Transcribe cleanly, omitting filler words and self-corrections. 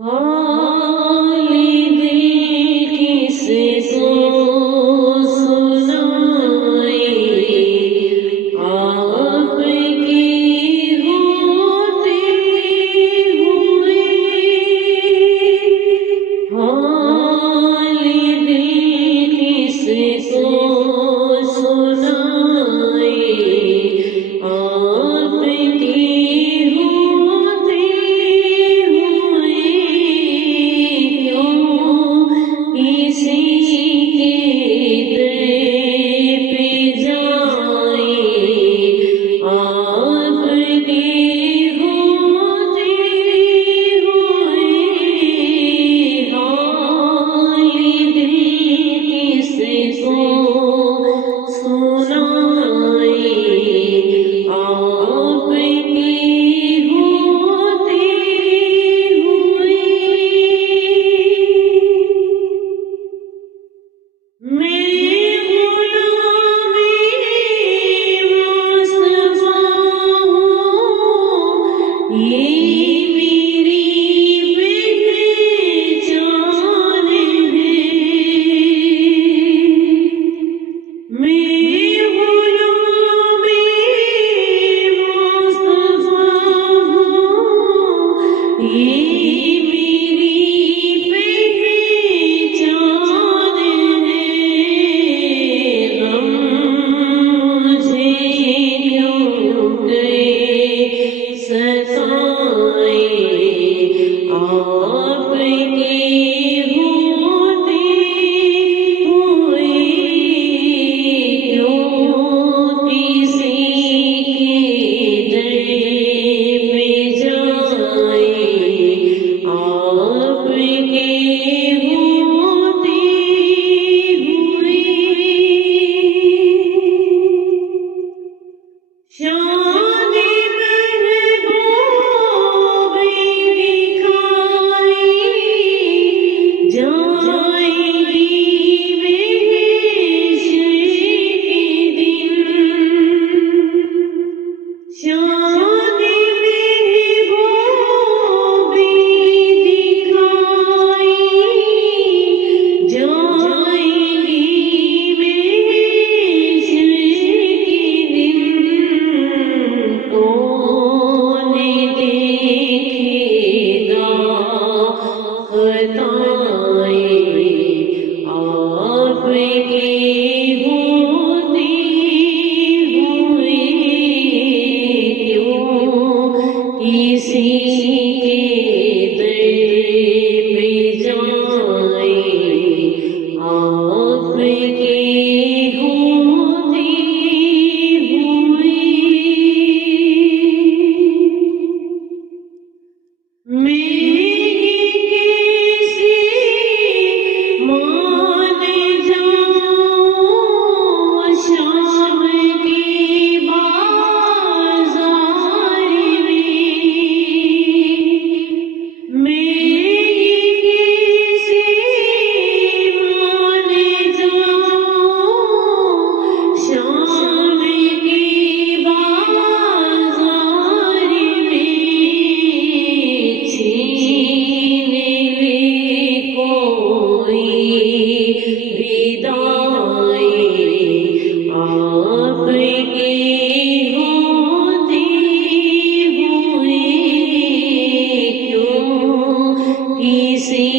حال دل کس کو سنائے، آپ کی ہوتے ہوئے۔ حال دل کس کو سنائے، آپ کی ہوتے ہوئے۔ کیوں کسی کے در پہ جائیں، آپ کی ہوتے ہوئے۔ حال دل کس کو سنائے، آپ کی ہوتے ہوئے۔ میرے غلام مصطفیٰ ہو، یہ میری پہچان ہے۔ میرے غلام مصطفیٰ ہو، یہ میری پہچان ہے۔ غم مجھے کیوں گئے ستائے، آپ کے ہوتے ہوئے۔ کیوں کسی کے در پہ جائیں، آپ کے ہوتے ہوئے۔ شان محبوب دکھائی جائیں گی محشر کے دن۔ شان محبوب دکھائی جائیں گی محشر کے دن۔ کون دیکھے گا خطائیں، آپ کے ہوتے ہوئے۔ کیوں کسی کے در پہ جائیں، آپ کے ہوتے ہوئے۔ میں کیسے مان جاؤں شام کے بازار میں۔ میں کیسے مان جاؤں شام کے بازار میں۔ چھین لے کوئی ردائیں، آپ کے ہوتے ہوئے۔ کیوں کسی